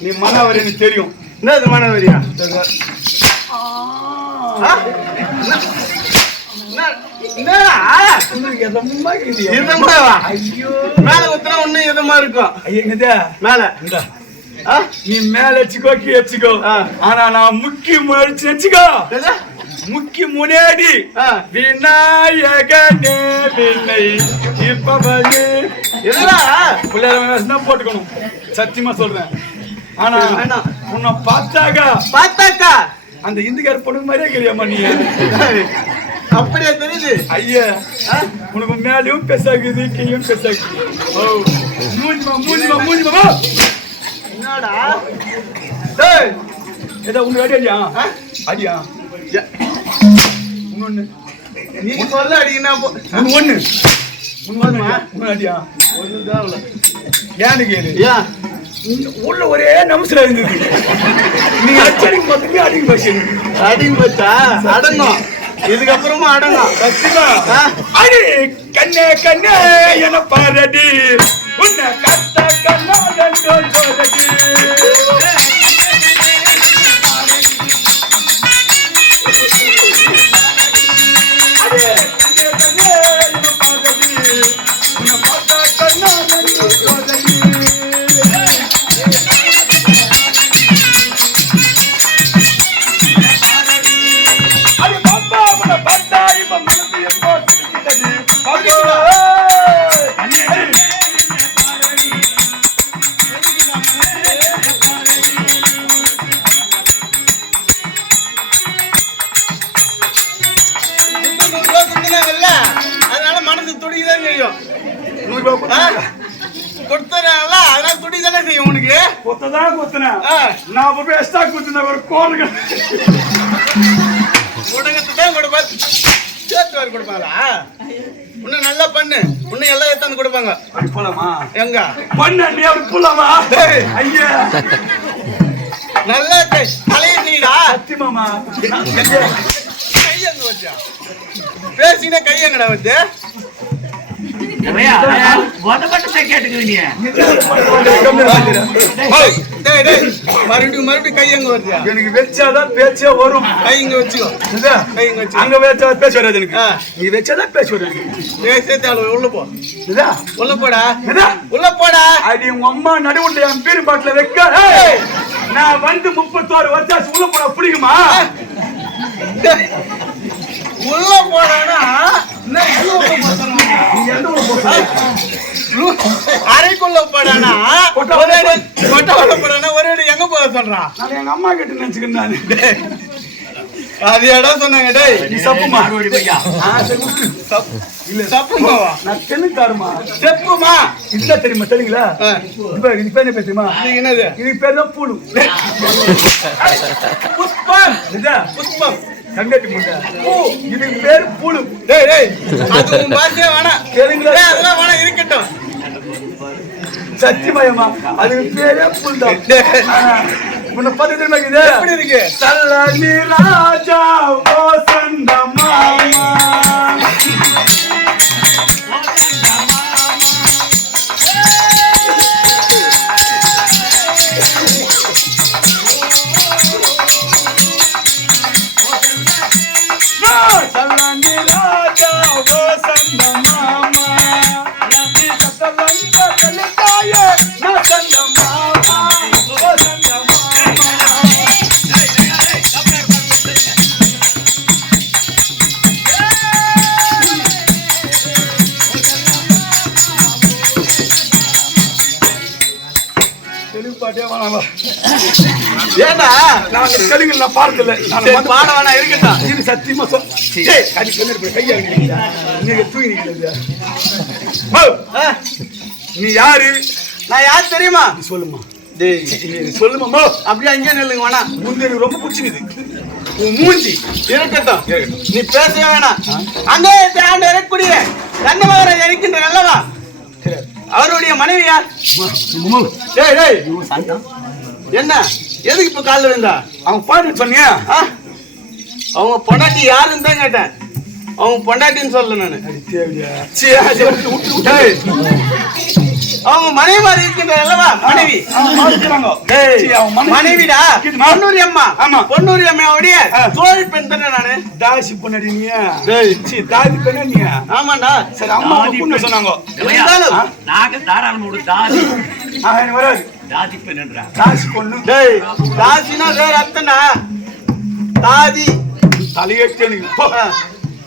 நீ மனவரி எனக்கு தெரியும் மனவரியா? என்ன-? ஐயோ மேல ஊத்துனா இன்னும் இதமா இருக்கும்? மேல? நீ மேல வச்சுக்கோ கீழே வச்சுக்கோ. ஆனா நான் முக்கி முயற்சி வச்சுக்கோ? முக்கி முனேடி ஆ. விநாயகனே வினை இப்பவனே என்னடா? பிள்ளையார போட்டுக்கணும் சத்தியமா சொல்றேன் ஆனா. உன்னை பார்த்தாக்கா பார்த்தாக்கா? அந்த இந்துக்கார பொண்ணு மாதிரியே கிடையாமா நீ. அப்படியே தெரியுது? ஐயா உனக்கு மேலேயும் பெருசாக்குது கீழும் பெருசாக்குது ஓ மூஞ்சிமா மூஞ்சிமா மூஞ்சிமா என்னடா? டேய், ஏதோ உனக்கு அடி அடியா? அடியா? இன்னொன்னு. நீ சொல்ல அடிக்கனா போ போதுமா? உனக்கு அடியா? ஒண்ணுதான் அவ்வளவு. ஏன்னு கேளு. ஏன்? உள்ள ஒரே நம்சல இருந்தது. நீ அச்சடிக்கு மொத்தமே அடிக்க பசங்க அடிங்க மச்சா அடங்கும். இதுக்கப்புறமா அடங்கும். ஆ? அடி கண்ணே கண்ணே என பாரடி உன்னை கத்த கண்ணா ரெண்டோ மனசு துடிக்குதான் செய்யும். நூறு ரூபாய் ஆ? கொடுத்தனால அதனால துடிதானே செய்யும் உனக்கு? கொத்ததான் கொத்தன நான் போய் எக்ஸ்ட்ரா குத்துன ஒரு கோலுக்கு உடகத்தை தான் கொடுப்பாரு. சேர்த்து வர கொடுப்பாங்களா இன்னும் நல்லா பண்ணு. இன்னும் எல்லாம் எடுத்தாந்து கொடுப்பாங்க. போலாமா? எங்க? பண்ண நீ அப்படி போலாமா. ஐயா. நல்லா தலையை நீடா. சத்தியமாமா. கை எங்க வச்சா. பேசினா கை எங்கடா வச்சு டேய் டேய் மறுபடியும் மறுபடியும் கை எங்க வருது? எனக்கு வச்சாதான் பேச்சே வரும். கை இங்க வச்சுக்கோ. இதா, கை இங்க வச்சு அங்க வச்சா பேச்சு வராது எனக்கு. நீ வச்சாதான் பேச்சு வராது பேசே உள்ள போ. இதா உள்ள போடா. இதா உள்ள போடா. அடி உங்க அம்மா நடுவுல என் பீர் பாட்டில வைக்க. ஏய், நான் வந்து முப்பத்தோரு வருஷம் உள்ள போட பிடிக்குமா உள்ள போடானா? என்ன அறைக்குள்ள போடானா கொட்டை போடானா ஒரு அடி எங்க போக சொல்றான் நான் எங்க அம்மா கிட்ட நினைச்சுக்கிறேன் நானு. அது இடம் சொன்னாங்க டேய். நீ சப்புமா? இல்ல சப்புமாவா? நான் தெலுங்காருமா? செப்புமா? இல்ல தெரியுமா இப்ப இது பேர் என்ன தெரியுமா? இது என்னது? இதுக்கு பேர் தான் பூலு புஷ்பம். இதா புஷ்பம். கங்கட்டி முண்டை பூ இதுக்கு பேர் பூலு டேய் டேய். அது உன் பாஷையே வேணாம். தெலுங்குல அதெல்லாம் வேணாம் இருக்கட்டும். சத்தியமயமா அதுக்கு பேரே பூல் தான் உன்னை பார்த்து தெரியுமா இது? எப்படி இருக்கு? சல்லி ராஜா பாட்டே வேணாம் நான் அந்த தெலுங்குல நான் பார்த்ததில்ல. நான் பாட வேணாம் இருக்கட்டும் இது சத்தியமா சொல் கடி கண்ணு கையை. நீங்க தூங்கி நிக்கிறீங்க. நீ யாரு? நான் யார் தெரியுமா? நீ சொல்லுமா. சொல்லுமா. அப்படியே அங்கேயே நில்லுங்க வேணாம் முந்தி எனக்கு ரொம்ப பிடிச்சிக்குது உன் மூஞ்சி இருக்கட்டும். நீ பேசவே வேணாம். அங்கே ஆண்டு இருக்கக்கூடிய கண்ணமகரை இருக்கின்ற நல்லவா. அவருடைய மனைவி யார்? மோ. டேய் டேய். என்ன? எதுக்கு இப்ப காலில் விழுந்தா? அவன் பாட்டு சொன்னியா? அவங்க பொண்டாட்டி யாருன்னு தான் கேட்டேன். அவங்க பொண்டாட்டின்னு சொல்ல நானு. அவங்க மனைவி மாதிரி இருக்கின்ற அல்லவா? மனைவி. மனைவிடா? பொன்னூரி அம்மா. ஆமா. பொன்னூரி அம்மாவுடைய. தோழி பெண் தானே நானு? தாசி பொண்ணடி. சரி, தாசி பொண்ணா நீயா ஆமாண்டா. சரி அம்மா பொண்ணு சொன்னாங்க? நாக தாராளமோடு எனக்கு வராது. தாதி பெண்ணுன்றா. தாசி பொண்ணு. டேய் தாசினா வேற அர்த்தம்டா. தாதி. தலையெட்டு.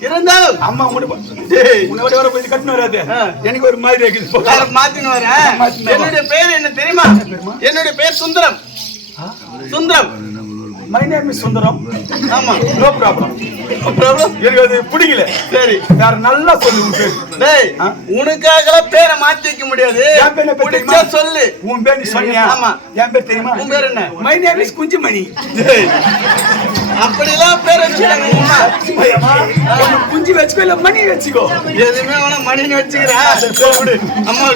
இருந்தாலும் அம்மா போ. டேய். உன்னை விட வர போய் கட்டணும் வராது. எனக்கு ஒரு மாதிரி இருக்குது. வேற மாத்தின்னு வரேன். என்னுடைய பேர் என்ன தெரியுமா? என்னுடைய பேர் சுந்தரம். சுந்தரம். சுந்தரம். ஆமா. No problem problem? எனக்கு அது பிடிக்கல. சரி. வேற நல்லா சொல்லு உன் பேர். டேய் ஆ? உனக்காகலாம் பேரை மாத்தி வைக்க முடியாது. என் பேர் பிடிச்சா? சொல்லு. உன் பேர் நீ சொன்னியா? ஆமா. என் பேர் தெரியுமா? உன் பேர் என்ன? My name is Kunjumani. அப்படிலாம் பேர் வச்சுக்கிறாங்க. குஞ்சு வச்சுக்கோ இல்ல மணி வச்சுக்கோ? எதுவுமே மணின்னு வச்சுக்கிறேன் அம்மா